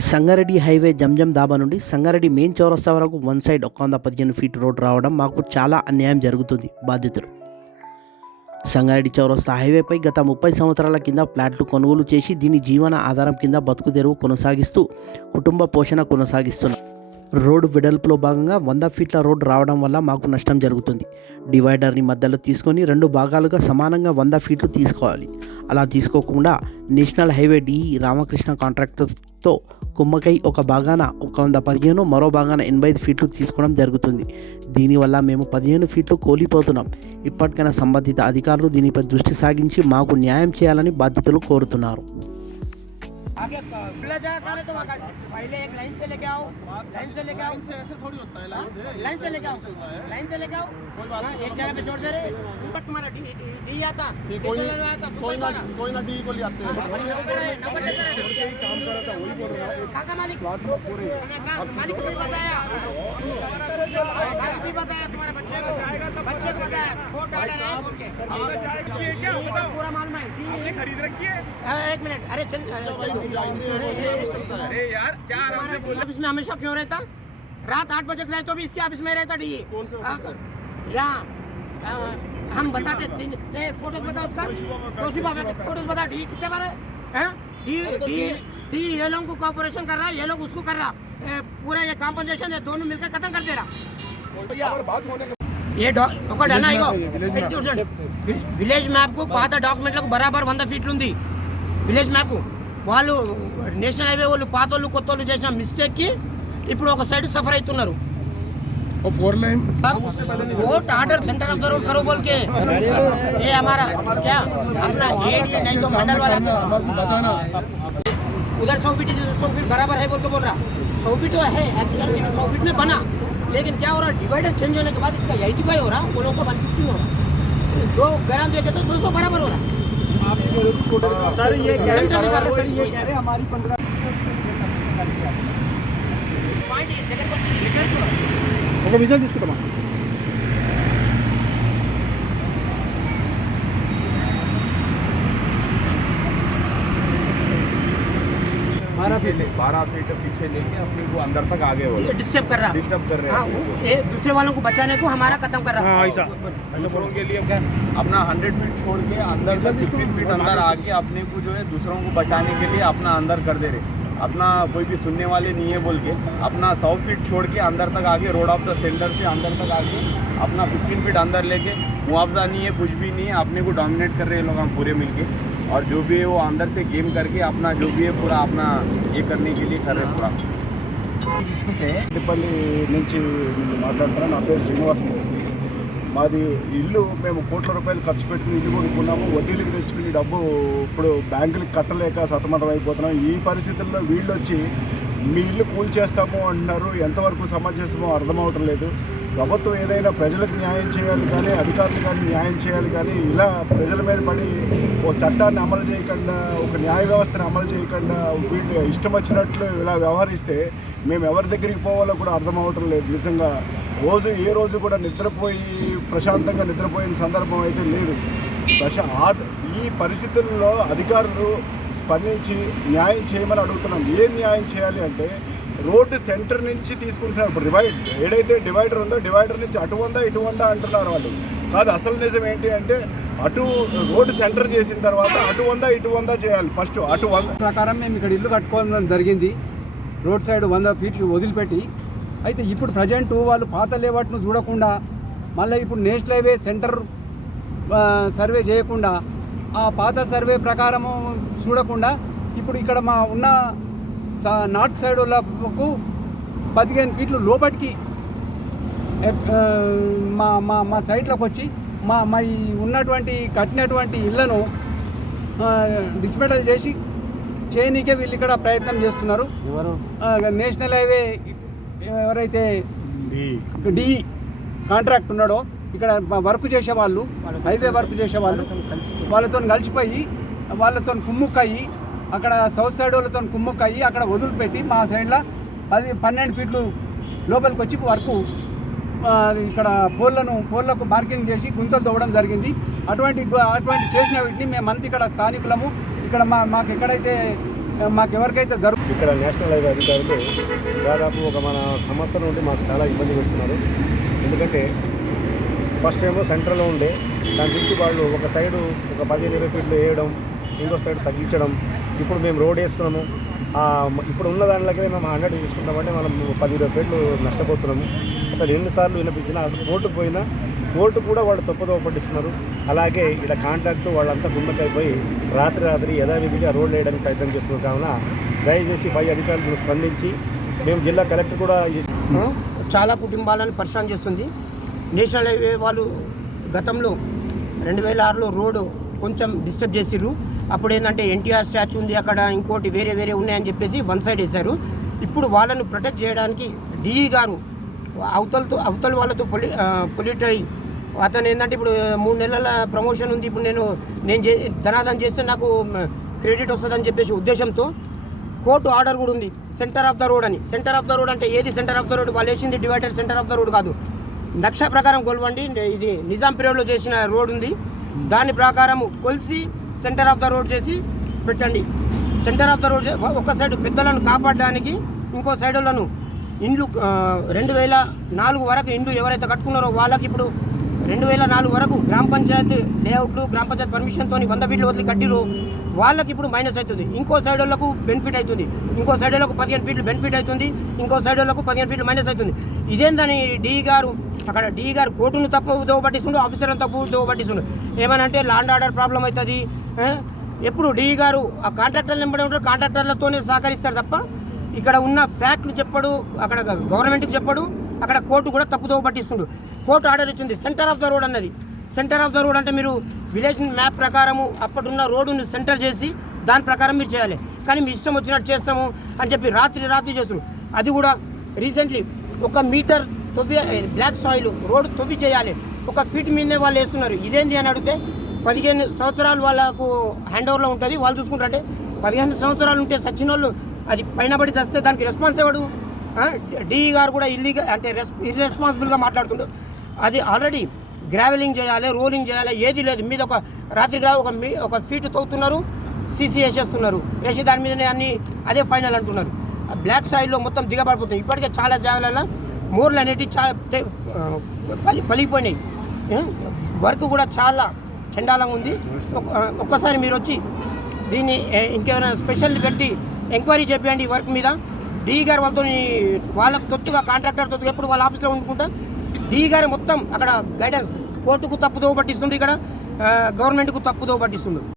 Sangareddy highway జంజం dhaba నుండి Sangareddy main చౌరస్తా వరకు వన్ సైడ్ ఒక వంద పదిహేను ఫీట్ రోడ్ రావడం మాకు చాలా అన్యాయం జరుగుతుంది బాధితులు. సంగారెడ్డి చౌరస్తా హైవేపై గత ముప్పై సంవత్సరాల కింద ప్లాట్లు కొనుగోలు చేసి దీని జీవన ఆధారం కింద బతుకు తెరువు కొనసాగిస్తూ కుటుంబ పోషణ కొనసాగిస్తున్నారు రోడ్డు వెడల్పులో భాగంగా వంద ఫీట్ల రోడ్డు రావడం వల్ల మాకు నష్టం జరుగుతుంది. డివైడర్ని మధ్యలో తీసుకొని రెండు భాగాలుగా సమానంగా వంద ఫీట్లు తీసుకోవాలి. అలా తీసుకోకుండా నేషనల్ హైవే డి రామకృష్ణ కాంట్రాక్టర్స్తో కుమ్మకై ఒక భాగాన ఒక వంద పదిహేను మరో భాగాన ఎనభై ఐదు ఫీట్లు తీసుకోవడం జరుగుతుంది. దీనివల్ల మేము పదిహేను ఫీట్లు కోల్పోతున్నాం. ఇప్పటికైనా సంబంధిత అధికారులు దీనిపై దృష్టి సాగించి మాకు న్యాయం చేయాలని బాధ్యతలు కోరుతున్నారు. आगे खुला जगह तो वहाँ का- पहले एक लाइन से लेके आओ लाइन से लेके आओ से ऐसे थोड़ी होता है लाइन से लाइन से लेके आओ लाइन से लेके आओ हाँ, एक जगह पे जोड़ दे रहे ऊपर तुम्हारा डी आता कोई कोई कोई ना डी को ले आते हैं मालिक भी बताया भी बताया तुम्हारे बच्चे को बच्चे को बताया पूरा मालूम है खरीद रखी है एक मिनट अरे चल अरे यार क्या हमेशा क्यों रहता रात आठ बजे रहे तो भी इसके ऑफ़िस में रहता डी यहाँ हम बताते फ़ोटोज़ बता उसका फ़ोटोज़ बता डी कितने बार है डी डी ये लोगों को कॉपरेशन कर रहा है ये लोग उसको कर रहा ए, पूरा ये कॉम्पनसेशन है दोनों मिलकर खत्म कर दे रहा अगर बात होने ఏ డా- ఒకటి అన్న ఇగో ఇది చూడండి వి- విలేజ్ మ్యాప్ కు పాత డాక్యుమెంట్లకు బరాబర్ వంద ఫీట్లు ఉంది విలేజ్ మ్యాప్ వాళ్ళు నేషనల్ హైవే వాళ్ళు పాత వాళ్ళు కొత్త వాళ్ళు చేసిన మిస్టేక్ కి ఇప్పుడు ఒక సైడ్ సఫర్ అవుతున్నారు और four line vote order centre of the road करो बोल के ये हमारा क्या अपना हेड से नहीं तो मंडल वाला बताना उधर सौ फीट सौ फीट बराबर है बोल के बोल रहा। सौ फीट तो है एक्चुअली सौ फीट में बना। लेकिन क्या हो रहा डिवाइडर चेंज होने के बाद इसका एटी फाइव हो रहा वो लोग का वन फिफ्टी हो रहा। दो ग्राम देखे तो दो सौ बराबर हो रहा। सर ये कह रहे हमारी पंद्रह बारह फीट बारह फीट पीछे लेके अपने को अंदर तक आगे हो डिस्टर्ब कर रहा। डिस्टर्ब कर रहे हाँ हैं दूसरे वालों को बचाने को हमारा खत्म कर रहा। हाँ, ऐसा। दूसरों के लिए अपना हंड्रेड फीट छोड़ के अंदर से फिफ्टीन फीट अंदर आके अपने को जो है दूसरों को बचाने के लिए अपना अंदर कर दे रहे। अपना कोई भी सुनने वाले नहीं है बोल के अपना सौ फीट छोड़ के अंदर तक आगे रोड ऑफ़ द सेंटर से अंदर तक आके अपना फिफ्टीन फीट अंदर लेके मुआवजा नहीं है कुछ भी नहीं है अपने को डोमिनेट कर रहे हैं लोग हम पूरे मिलके। और जो भी है वो अंदर से गेम करके अपना जो भी है पूरा अपना ये करने के लिए कर रहे हैं पूरा పల్లి నుంచి మాట్లాడుతున్నాను నా పేరు శ్రీనివాసమూర్తి మాది ఇల్లు మేము కోట్ల రూపాయలు ఖర్చు పెట్టుకుని ఇల్లు కొనుక్కున్నాము వడ్డీలకు తెచ్చుకుని డబ్బు ఇప్పుడు బ్యాంకులకు కట్టలేక సతమతం అయిపోతున్నాం ఈ పరిస్థితుల్లో వీళ్ళు వచ్చి మీ ఇల్లు కూల్ చేస్తాము అంటున్నారు. ఎంతవరకు సమంజసమో అర్థమవటం లేదు. ప్రభుత్వం ఏదైనా ప్రజలకు న్యాయం చేయాలి కానీ అధికారులు కానీ న్యాయం చేయాలి కానీ ఇలా ప్రజల మీద పడి ఓ చట్టాన్ని అమలు చేయకుండా ఒక న్యాయ వ్యవస్థను అమలు చేయకుండా వీళ్ళు ఇష్టం వచ్చినట్లు ఇలా వ్యవహరిస్తే మేము ఎవరి దగ్గరికి పోవాలో కూడా అర్థం లేదు. నిజంగా రోజు ఏ రోజు కూడా నిద్రపోయి ప్రశాంతంగా నిద్రపోయిన సందర్భం అయితే లేదు. ప్రశా ఆ ఈ పరిస్థితుల్లో అధికారులు స్పందించి న్యాయం చేయమని అడుగుతున్నాం. ఏం న్యాయం చేయాలి అంటే రోడ్డు సెంటర్ నుంచి తీసుకుంటున్నారు. ఇప్పుడు డివైడ్ ఏదైతే డివైడర్ ఉందో డివైడర్ నుంచి అటు వందా ఇటు వందా అంటున్నారు వాళ్ళు. కాదు అసలు నిజం ఏంటి అంటే అటు రోడ్డు సెంటర్ చేసిన తర్వాత అటు వందా ఇటు వందా చేయాలి ఫస్ట్. అటు వంద ప్రకారం మేము ఇక్కడ ఇల్లు కట్టుకోవడం జరిగింది. రోడ్ సైడ్ వంద ఫీట్లు వదిలిపెట్టి అయితే ఇప్పుడు ప్రజెంట్ వాళ్ళు పాత లేఅవుట్ను చూడకుండా మళ్ళీ ఇప్పుడు నేషనల్ హైవే సెంటర్ సర్వే చేయకుండా ఆ పాత సర్వే ప్రకారము చూడకుండా ఇప్పుడు ఇక్కడ మా ఉన్న నార్త్ సైడ్ వాళ్ళకు పదిహేను ఫీట్లు లోపలికి మా మా మా సైట్లోకి వచ్చి మా మా ఈ ఉన్నటువంటి కట్టినటువంటి ఇళ్ళను డిస్మెటల్ చేసి చేయనీకే వీళ్ళు ఇక్కడ ప్రయత్నం చేస్తున్నారు. నేషనల్ హైవే ఎవరైతే డి కాంట్రాక్ట్ ఉన్నాడో ఇక్కడ వర్క్ చేసే వాళ్ళు హైవే వర్క్ చేసే వాళ్ళు వాళ్ళతో కలిసిపోయి వాళ్ళతో కుమ్ముక్కయ్యి అక్కడ సౌత్ సైడ్ వాళ్ళతో కుమ్ముక్కయ్యి అక్కడ వదిలిపెట్టి మా సైడ్లో పది పన్నెండు ఫీట్లు లోపలికి వచ్చి వర్క్ ఇక్కడ పోళ్ళను పోళ్ళకు మార్కింగ్ చేసి గుంతలు తవ్వడం జరిగింది. అటువంటి అటువంటి చేసిన వీటిని మేమంతా ఇక్కడ స్థానికులము ఇక్కడ మా మాకు ఎక్కడైతే మాకు ఎవరికైతే జరుగు ఇక్కడ నేషనల్ హైవే అధికారులు దాదాపు ఒక మన సంవత్సరం నుండి మాకు చాలా ఇబ్బంది పెడుతున్నారు. ఎందుకంటే ఫస్ట్ ఏమో సెంటర్లో ఉండే. దాని చూసి వాళ్ళు ఒక సైడు ఒక పదిహేను ఇరవై ఫీట్లు వేయడం ఇంకో సైడ్ తగ్గించడం. ఇప్పుడు మేము రోడ్ వేస్తున్నాము. ఇప్పుడు ఉన్న దానిలోకి మేము హండ్రెడ్ తీసుకుంటామంటే మనం పది ఇరవై ఫీట్లు నష్టపోతున్నాము. అసలు ఎన్నిసార్లు వినిపించినా అసలు కోర్టుకు పోయినా ఓటు కూడా వాళ్ళు తప్పుదోవ పట్టిస్తున్నారు. అలాగే ఇలా కాంట్రాక్ట్ వాళ్ళంతా గుమ్మకైపోయి రాత్రి రాత్రి యథావిధిగా రోడ్లు వేయడానికి ప్రయత్నం చేస్తున్నారు. కావున దయచేసి పై అధికారులు స్పందించి మేము జిల్లా కలెక్టర్ కూడా చాలా కుటుంబాలను పరిశ్రమ చేస్తుంది. నేషనల్ హైవే వాళ్ళు గతంలో రెండు వేల ఆరులో రోడ్డు కొంచెం డిస్టర్బ్ చేసిర్రు. అప్పుడు ఏంటంటే ఎన్టీఆర్ స్టాచ్యూ ఉంది అక్కడ ఇంకోటి వేరే వేరే ఉన్నాయని చెప్పేసి వన్ సైడ్ వేశారు. ఇప్పుడు వాళ్ళను ప్రొటెక్ట్ చేయడానికి డిఈ గారు అవతలతో అవతల వాళ్ళతో పొలి పొలిటరీ అయ్యి అతను ఏంటంటే ఇప్పుడు మూడు నెలల ప్రమోషన్ ఉంది. ఇప్పుడు నేను నేను చే ధనాదం చేస్తే నాకు క్రెడిట్ వస్తుందని చెప్పేసి ఉద్దేశంతో కోర్టు ఆర్డర్ కూడా ఉంది. సెంటర్ ఆఫ్ ద రోడ్ అని. సెంటర్ ఆఫ్ ద రోడ్ అంటే ఏది? సెంటర్ ఆఫ్ ద రోడ్ వాళ్ళు వేసింది divider centre of the road కాదు. నక్ష ప్రకారం కొలవండి. ఇది నిజాం పీరియడ్లో చేసిన రోడ్ ఉంది. దాని ప్రకారం కొలిసి సెంటర్ ఆఫ్ ద రోడ్ చేసి పెట్టండి. సెంటర్ ఆఫ్ ద రోడ్ చే- ఒక సైడ్ పెద్దలను కాపాడడానికి ఇంకో సైడ్ ఇండ్లు రెండు వేల నాలుగు వరకు ఇండ్లు ఎవరైతే కట్టుకున్నారో వాళ్ళకి ఇప్పుడు రెండు వేల నాలుగు వరకు గ్రామ పంచాయతీ లేఅవుట్లు గ్రామ పంచాయతీ పర్మిషన్తో వంద ఫీట్లు వదిలి కట్టిరు వాళ్ళకి ఇప్పుడు మైనస్ అవుతుంది ఇంకో సైడ్ వాళ్ళకు బెనిఫిట్ అవుతుంది ఇంకో సైడ్ వాళ్ళకు పదిహేను ఫీట్లు బెనిఫిట్ అవుతుంది. ఇంకో సైడ్ వాళ్ళకు పదిహేను ఫీట్లు మైనస్ అవుతుంది. ఇదేందని డి గారు అక్కడ డీ గారు కోర్టును తప్పు దోవ పట్టిస్తుండు ఆఫీసర్ని తప్పు దోబట్టిస్తుండు. ఏమనంటే లాండ్ ఆర్డర్ ప్రాబ్లం అవుతుంది ఎప్పుడు డీ గారు ఆ కాంట్రాక్టర్లు ఎంబడి ఉంటారు కాంట్రాక్టర్లతోనే సహకరిస్తారు తప్ప ఇక్కడ ఉన్న ఫ్యాక్ట్లు చెప్పడు అక్కడ గవర్నమెంట్కి చెప్పడు అక్కడ కోర్టు కూడా తప్పుదో పట్టిస్తుండు కోర్టు ఆర్డర్ ఇచ్చింది సెంటర్ ఆఫ్ ద రోడ్ అన్నది. సెంటర్ ఆఫ్ ద రోడ్ అంటే మీరు విలేజ్ మ్యాప్ ప్రకారము అప్పటిన్న రోడ్డును సెంటర్ చేసి దాని ప్రకారం మీరు చేయాలి. కానీ మీ ఇష్టం వచ్చినట్టు చేస్తాము అని చెప్పి రాత్రి రాత్రి చేస్తున్నారు. అది కూడా రీసెంట్లీ ఒక మీటర్ తొవ్వి బ్లాక్ సాయిల్ రోడ్ తొవ్వి చేయాలి. ఒక ఫీట్ మీదనే వాళ్ళు వేస్తున్నారు. ఇదేంటి అని అడిగితే పదిహేను సంవత్సరాలు వాళ్ళకు హ్యాండ్ ఓవర్లో ఉంటుంది. వాళ్ళు చూసుకుంటారంటే పదిహేను సంవత్సరాలు ఉంటే సచిన వాళ్ళు అది పైన పడి చస్తే దానికి రెస్పాన్స్ ఎవడు? డిఈ గారు కూడా ఇల్లీగల్ అంటే రెస్ ఇర్రెస్పాన్సిబుల్గా మాట్లాడుతుండ్రు అది ఆల్రెడీ గ్రావెలింగ్ చేయాలి రోలింగ్ చేయాలి ఏది లేదు. మీద ఒక రాత్రి ఒక మీ ఒక ఫీట్ తవ్వుతున్నారు సీసీ వేసేస్తున్నారు. వేసి దాని మీదనే అన్ని అదే ఫైనల్ అంటున్నారు. ఆ బ్లాక్ సాయిల్లో మొత్తం దిగబడిపోతుంది. ఇప్పటికే చాలా జాగాలలో మూర్లు అనేటివి చాలా పలి పలిగిపోయినాయి. వర్క్ కూడా చాలా చండాలంగా ఉంది. ఒక్కసారి మీరు వచ్చి దీన్ని ఇంకేమైనా స్పెషల్ పెట్టి ఎంక్వైరీ చేయండి ఈ వర్క్ మీద. డీ గారు వాళ్ళతో వాళ్ళకు తొత్తుగా కాంట్రాక్టర్ తొత్తుగా ఎప్పుడు వాళ్ళ ఆఫీస్లో ఉండుకుంటా. డీ గారు మొత్తం అక్కడ గైడెన్స్ కోర్టుకు తప్పుదోవ పట్టిస్తుంది ఇక్కడ. గవర్నమెంట్కు తప్పుదోవ పట్టిస్తుంది